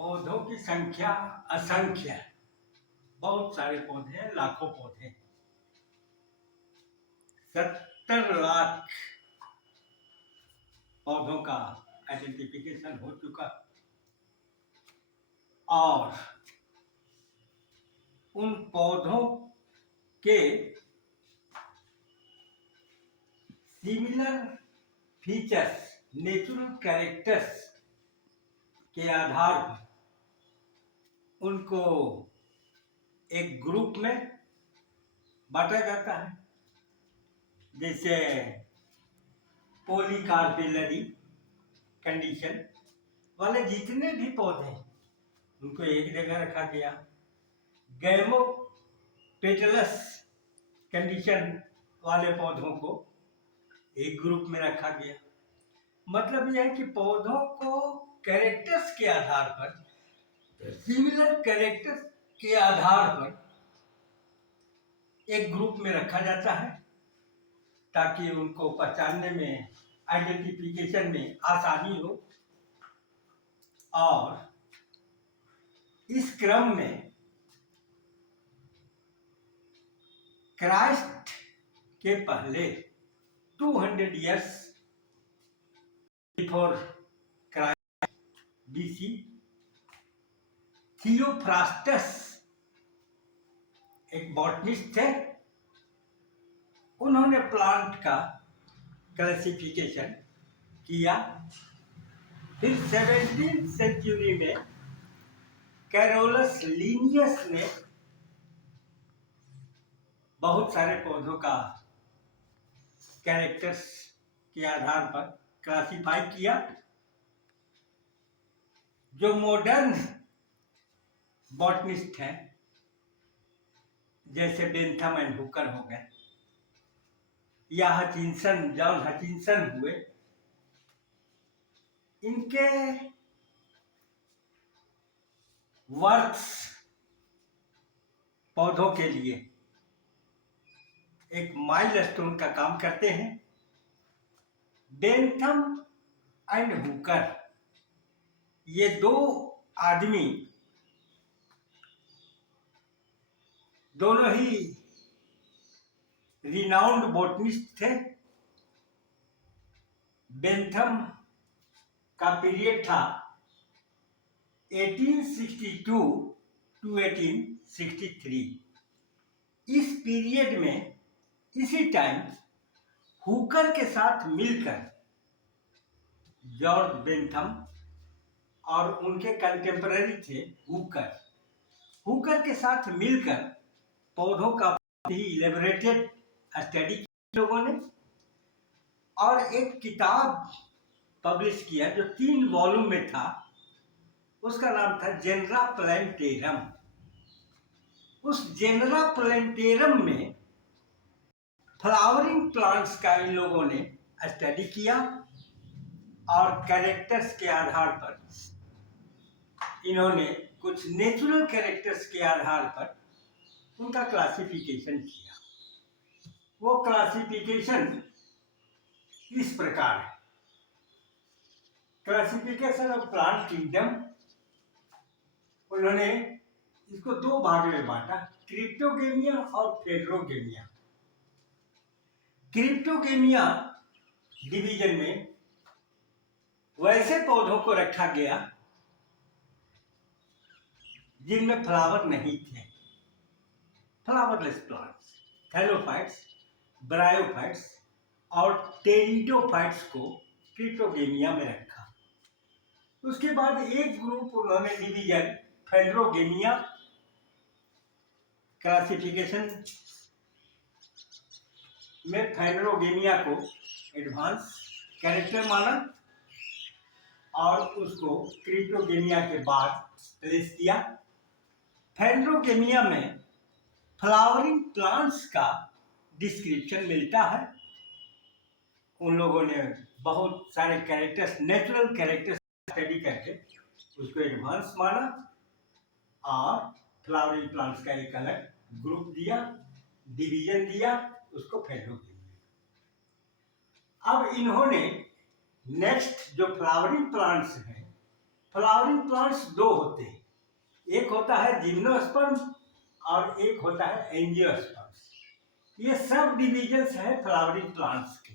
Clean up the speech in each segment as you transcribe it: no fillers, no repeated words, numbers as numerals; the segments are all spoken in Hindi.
पौधों की संख्या असंख्य है। बहुत सारे पौधे हैं, लाखों पौधे हैं। 70 लाख पौधों का आइडेंटिफिकेशन हो चुका और उन पौधों के सिमिलर फीचर्स, नेचुरल कैरेक्टर्स के आधार पर उनको एक ग्रुप में बांटा जाता है। जैसे पॉलीकार्पेलरी कंडीशन वाले जितने भी पौधे हैं उनको एक जगह रखा गया। गैमोपेटलस कंडीशन वाले पौधों को एक ग्रुप में रखा गया। मतलब यह है कि पौधों को कैरेक्टर्स के आधार पर, सिमिलर कैरेक्टर्स के आधार पर एक ग्रुप में रखा जाता है ताकि उनको पहचानने में, आइडेंटिफिकेशन में आसानी हो। और इस क्रम में क्राइस्ट के पहले 200 years before Christ BC, Theophrastus एक बॉटनिस्ट थे। उन्होंने प्लांट का क्लासिफिकेशन किया। फिर 17वीं सेंचुरी में कैरोलस लिनियस ने बहुत सारे पौधों का कैरेक्टर्स के आधार पर क्लासिफाई किया। जो मॉडर्न बॉटनिस्ट हैं जैसे बेंथम एंड हुकर हो गए या हचिंसन, जॉन हचिंसन हुए, इनके वर्क्स पौधों के लिए एक माइलस्टोन का काम करते हैं। बेंथम एंड हुकर ये दो आदमी दोनों ही रिनाउंड बॉटनिस्ट थे। बेंथम का पीरियड था 1862 टू 1863। इस पीरियड में इसी टाइम हुकर के साथ मिलकर जॉर्ज बेंथम और उनके कंटेम्पररी थे हुकर के साथ मिलकर पौधों का ही इलेबोरेटेड स्टडी किया लोगों ने और एक किताब पब्लिश किया जो 3 वॉल्यूम में था। उसका नाम था जेनरा प्लैंटेरम। उस जेनरा प्लैंटेरम में फ्लावरिंग प्लांट्स का इन लोगों ने स्टडी किया और कैरेक्टर्स के आधार पर इन्होंने कुछ नेचुरल कैरेक्टर्स के आधार पर उनका क्लासिफिकेशन किया। वो क्लासिफिकेशन इस प्रकार है। क्लासिफिकेशन ऑफ प्लांट किंगडम, उन्होंने इसको 2 भाग में बांटा, क्रिप्टोगेमिया और फेड्रोगेमिया। क्रिप्टोगेमिया डिवीजन में वैसे पौधों को रखा गया जिनमें फ्लावर नहीं थे, फ्लावरलेस प्लांट्स, थैलोफाइट्स, ब्रायोफाइट्स और टेरिडोफाइट्स को क्रिप्टोगेमिया में रखा। उसके बाद एक ग्रुप उन्होंने डिवीजन फेड्रोगेमिया क्लासिफिकेशन में फेड्रोगेमिया को एडवांस कैरेक्टर माना और उसको क्रिप्टोगेमिया के बाद प्लेस किया। फेड्रोगेमिया में फ्लावरिंग प्लांट्स का डिस्क्रिप्शन मिलता है। उन लोगों ने बहुत सारे कैरेक्टर्स, नेचुरल कैरेक्टर्स स्टडी करके उसको एडवांस माना और फ्लावरिंग प्लांट्स का एक अलग ग्रुप दिया, डिवीजन दिया, उसको फेड्रोगेमिया। अब इन्होंने नेक्स्ट जो फ्लावरिंग प्लांट्स हैं फ्लावरिंग प्लांट्स दो होते हैं, एक होता है जिम्नोस्पर्म और एक होता है एंजियोस्पर्म। ये सब डिविजन्स है फ्लावरिंग प्लांट्स के।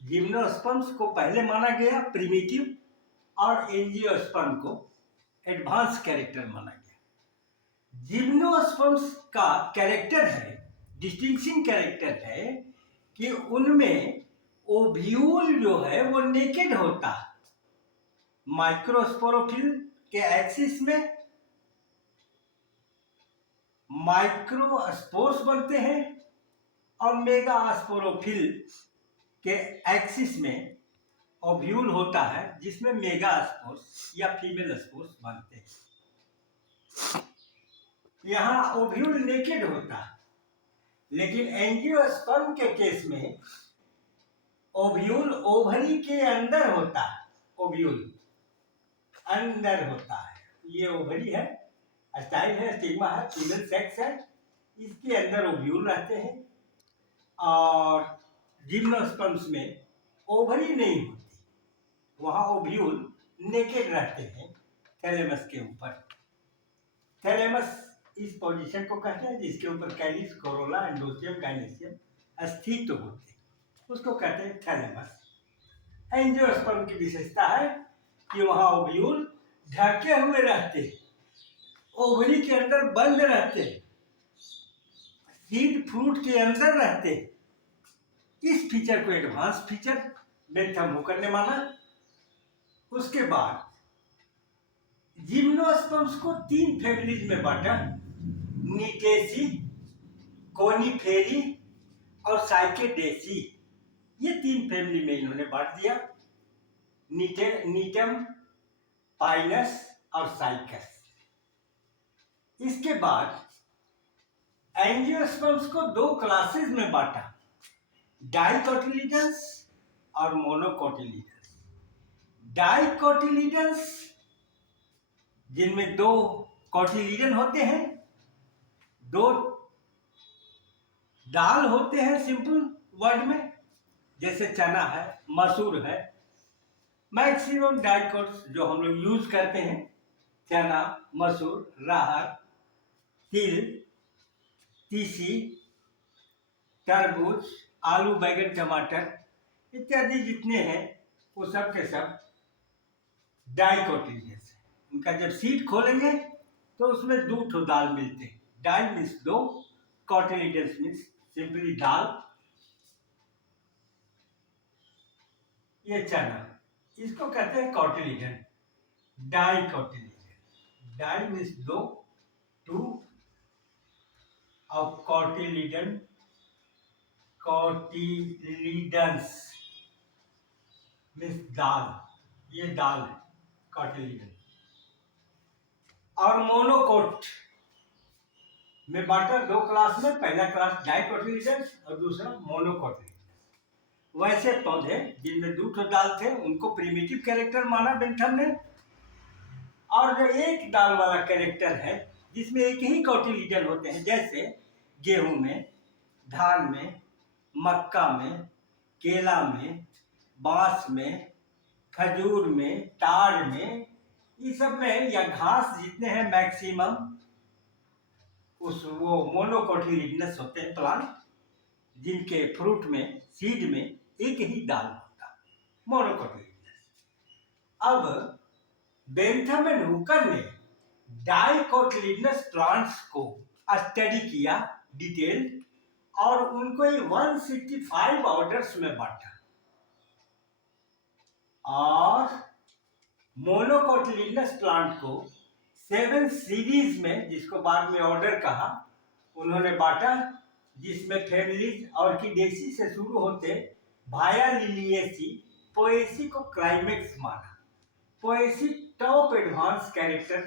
जिम्नोस्पर्म्स को पहले माना गया प्रिमिटिव और एंजियोस्पर्म को एडवांस कैरेक्टर माना गया। जिम्नोस्पर्म्स का कैरेक्टर है, डिस्टिंक्शिंग कैरेक्टर है कि उनमें ओव्यूल जो है वो नेकेड होता है। माइक्रोस्पोरोफिल के एक्सिस में माइक्रोस्पोर्स बनते हैं और मेगास्पोरोफिल के एक्सिस में ओव्यूल होता है जिसमें मेगास्पोर्स या फीमेल स्पोर्स बनते हैं। यहाँ ओव्यूल नेकेड होता है, लेकिन एंजियोस्पर्म के केस में ओव्यूल ओवरी के अंदर होता है। ओव्यूल अंदर होता है, ये ओवरी है, स्टाइल है, स्टिग्मा है, फीमेल सेक्स है, इसके अंदर ओव्यूल रहते हैं। और जिम्नोस्पर्म्स में ओवरी नहीं होती, वहाँ ओव्यूल नेकेड रहते हैं थैलेमस के ऊपर। थैलेमस इस पोजीशन को कहते हैं जिसके ऊपर कैलिस, कोरोला, एंडोसियम, गाइनेसियम स्थित होते हैं, उसको कहते हैं थैलेमस। एंजियोस्पर्म की विशेषता है कि वहाँ ओव्यूल ढके हुए रहते, ओवरी के अंदर बंद रहते, सीड फ्रूट के अंदर रहते। इस फीचर को एडवांस फीचर बेंथम हुकर ने माना। उसके बाद जिम्नोस्पर्म्स को 3 फैमिलीज में बांटा, निटेसी, कोनीफेरी और साइकेडेसी। ये 3 फैमिली में इन्होंने बांट दिया, नीटम, पाइनस और साइकस। इसके बाद एंजियोस्पर्म्स को 2 क्लासेस में बांटा, डाइकोटिलिडन्स और मोनोकोटिलिडन्स। डाइकोटिलिडन्स जिनमें 2 कोटिलिडन होते हैं, 2 दाल होते हैं सिंपल वर्ड में, जैसे चना है, मसूर है। मैक्सिमम डाइकोट्स जो हम लोग यूज करते हैं, चना, मसूर, राहर, तिल, तीसी, तरबूज, आलू, बैगन, टमाटर इत्यादि जितने हैं वो सब के सब डाइकोटिलिडन्स है। उनका जब सीड खोलेंगे तो उसमें 2 दाल मिलते हैं। Di means 2, cotyledons means simply dal. ये चना, इसको कहते हैं कोटिलिडन, डाइकोटिलिडन। डाई मीन्स 2, 2 और कोटिलिडन, कोटिलिडन्स मीन्स दाल, ये दाल है कोटिलिडन। और मोनोकोट में बांटा 2 क्लास में, पहला क्लास डाइकोटिलिडन्स और दूसरा मोनोकोटिलिडन्स। वैसे पौधे जिनमें 2 दाल थे उनको प्रिमिटिव कैरेक्टर माना बेंथम ने, और जो एक दाल वाला कैरेक्टर है जिसमें एक ही कोटिलिडन होते हैं, जैसे गेहूं में, धान में, मक्का में, केला में, बांस में, खजूर में, ताड़ में, ये सब में या घास जितने हैं मैक्सिमम उस वो मोनोकोटिलिडनस होते हैं प्लांट, जिनके फ्रूट में, सीड में एक ही दाल होता है, मोनोकोटिलिडनस। अब बेंथम एंड हुकर ने डाइकोटिलिडनस प्लांट्स को स्टडी किया डिटेल और उनको 165 ऑर्डर्स में बांटा, और मोनोकोटिलिडनस प्लांट को 7 सीरीज में, जिसको बाद में ऑर्डर कहा, उन्होंने बांटा, जिसमें फैमिलीज ऑर्किडेसी से शुरू होते भाया लिलिएसी, पोएसी को क्लाइमेक्स माना। Poaceae top advance character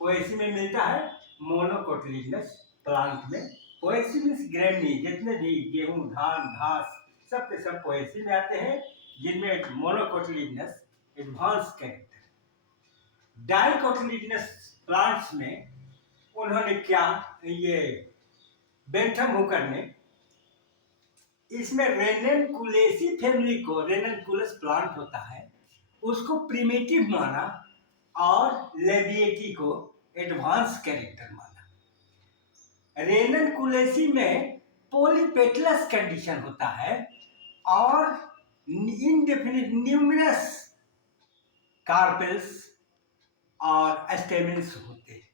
Poaceae में मिलता है, मोनोकोटिलिडनस प्लांट में। पोएसी मीन्स ग्रेमनी, जितने भी गेहूं, धान, घास सब के सब पोएसी में आते हैं, जिनमें monocotyledonous advance character. Dicotyledonous plants में उन्होंने क्या, ये बेंथम हुकर ने इसमें रेननकुलेसी फैमिली को, रेननकुलस प्लांट होता है, उसको प्रिमिटिव माना और लेविएटी को एडवांस कैरेक्टर माना। रेनन कुलेसी में पॉलीपेटलस कंडीशन होता है और इनडेफिनिट न्यूमरस कार्पेल्स और स्टेमेंस होते हैं।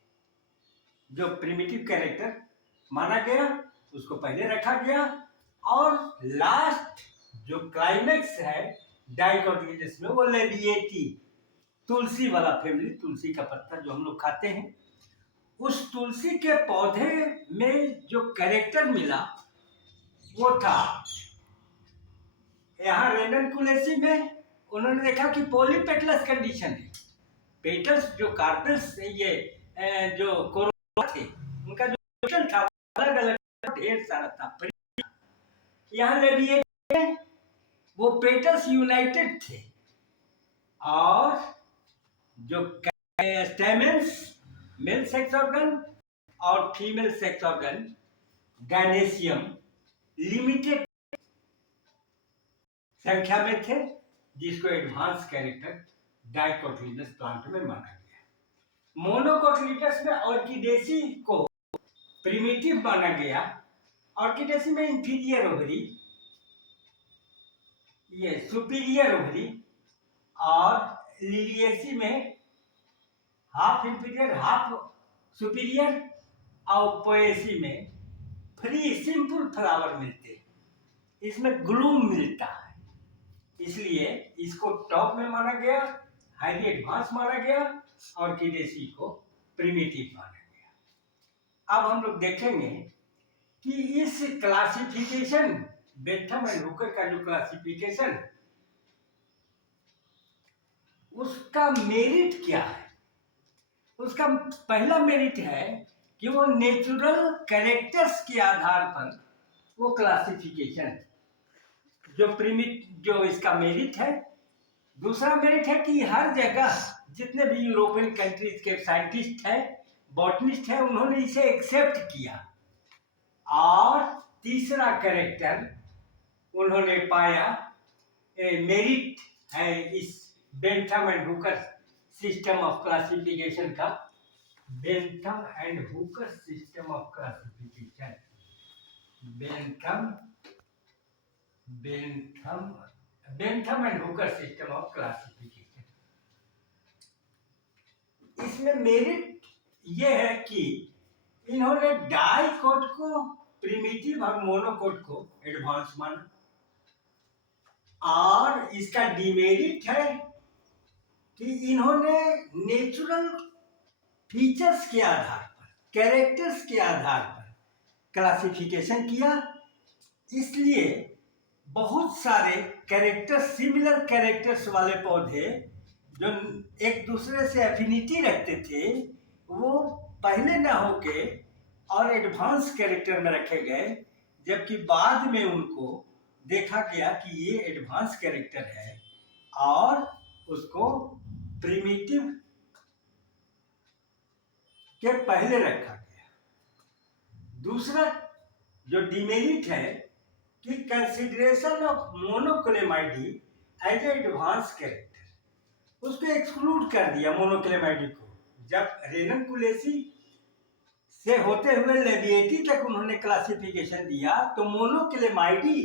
जो प्रिमिटिव कैरेक्टर माना गया उसको पहले रखा गया और लास्ट जो क्लाइमेक्स है डाइकोटिलेडोनस में वो लेविएटी, तुलसी वाला फैमिली, तुलसी का पत्ता जो हम लोग खाते हैं, उस तुलसी के पौधे में जो कैरेक्टर मिला वो था। यहाँ रेनन कुलेसी में उन्होंने देखा कि पॉलीपेटलस कंडीशन है, पेटल्स जो कार्पेल्स ये जो कोरोना थे उनका जो पेटल था अलग अलग ढेर सारा था। यहाँ लेविएटी वो पेटल्स यूनाइटेड थे और जो स्टेमेंस मेल सेक्स ऑर्गन और female sex organ gynoecium limited संख्या में थे, जिसको एडवांस कैरेक्टर डाइकोटिलेडोनस प्लांट में माना गया। मोनोकोटिलेडोनस में ऑर्किडेसी को प्रिमिटिव माना गया। ऑर्किडेसी में इंफीरियर ओवरी, ये सुपीरियर ओवरी, और लिलिएसी में हाफ इंफीरियर हाफ सुपीरियर, और पोएसी में फ्री सिंपल फ्लावर मिलते हैं, इसमें ग्लूम मिलता है, इसलिए इसको टॉप में माना गया, हाईली एडवांस माना गया, और ऑर्किडेसी को प्रिमिटिव माना गया। अब हम लोग देखेंगे कि इस क्लासिफिकेशन बेंथम एंड हुकर का जो क्लासिफिकेशन उसका मेरिट क्या है। उसका पहला मेरिट है कि वो नेचुरल कैरेक्टर्स के आधार पर वो क्लासिफिकेशन जो इसका मेरिट है। दूसरा मेरिट है कि हर जगह जितने भी यूरोपियन कंट्रीज के साइंटिस्ट हैं, बॉटनिस्ट हैं, उन्होंने इसे एक्सेप्ट किया। और तीसरा कैरेक्टर उन्होंने पाया मेरिट है इस Bentham and Hooker system of classification का। Bentham and Hooker system of classification, Bentham and Hooker system of classification. इसमें मेरिट यह है कि इन्होंने डाइकोट को प्रिमिटिव और मोनोकोट को एडवांस माना, और इसका डिमेरिट है कि इन्होंने नेचुरल फीचर्स के आधार पर, कैरेक्टर्स के आधार पर क्लासिफिकेशन किया, इसलिए बहुत सारे कैरेक्टर्स, सिमिलर कैरेक्टर्स वाले पौधे जो एक दूसरे से एफिनिटी रखते थे वो पहले न होके और एडवांस कैरेक्टर में रखे गए, जबकि बाद में उनको देखा गया कि ये एडवांस कैरेक्टर है और उसको प्रिमिटिव के पहले रखा गया। दूसरा जो डिमेरिट है कि consideration of Monochlamydeae as advance character, उसको एक्सक्लूड कर दिया मोनोक्लेमाइडी को। जब रेनन कुलेसी से होते हुए लेविएटी तक उन्होंने क्लासिफिकेशन दिया तो मोनोक्लेमाइडी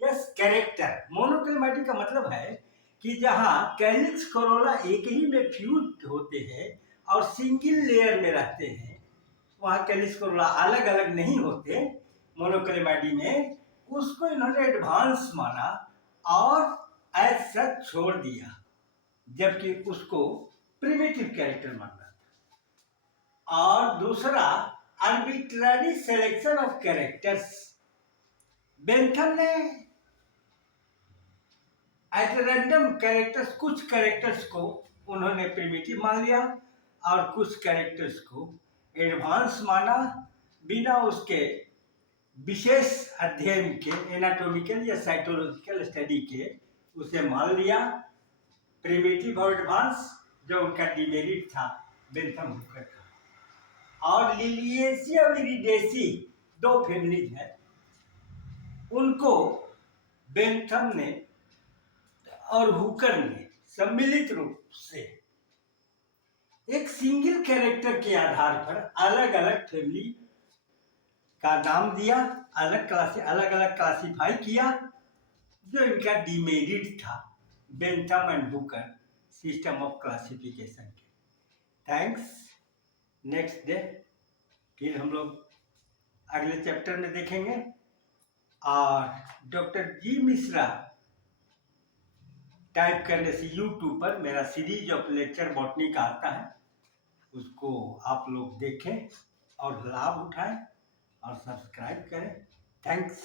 यस कैरेक्टर, मोनोक्लेमाइडी का मतलब है कि जहां कैलिक्स कोरोला एक ही में फ्यूज होते हैं और सिंगल लेयर में रहते हैं, वहां कैलिक्स कोरोला अलग अलग नहीं होते मोनोक्लेमाइडी में, उसको इन्होंने एडवांस माना और एज सच छोड़ दिया, जबकि उसको प्रिमिटिव कैरेक्टर माना था। और दूसरा arbitrary selection of characters, Bentham ने एट रैंडम कैरेक्टर्स, कुछ कैरेक्टर्स को उन्होंने प्रिमिटिव मान लिया और कुछ कैरेक्टर्स को एडवांस माना, बिना उसके विशेष अध्ययन के, एनाटॉमिकल या साइटोलॉजिकल स्टडी के उसे मान लिया प्रिमिटिव और एडवांस, जो उनका डिमेरिट था बेंथम हुकर का। और लिलिएसी और इरिडेसी दो फैमिलीज हैं, उनको बेंथम ने और हुकर ने सम्मिलित रूप से एक सिंगल कैरेक्टर के आधार पर अलग अलग फैमिली का नाम दिया, अलग अलग क्लासिफाई किया, जो इनका डिमेरिट था Bentham and Hooker system of classification के। थैंक्स। नेक्स्ट डे फिर हम लोग अगले चैप्टर में देखेंगे। और डॉक्टर जी मिश्रा टाइप करने से यूट्यूब पर मेरा सीरीज ऑफ लेक्चर बॉटनी का आता है, उसको आप लोग देखें और लाभ उठाएं और सब्सक्राइब करें। थैंक्स।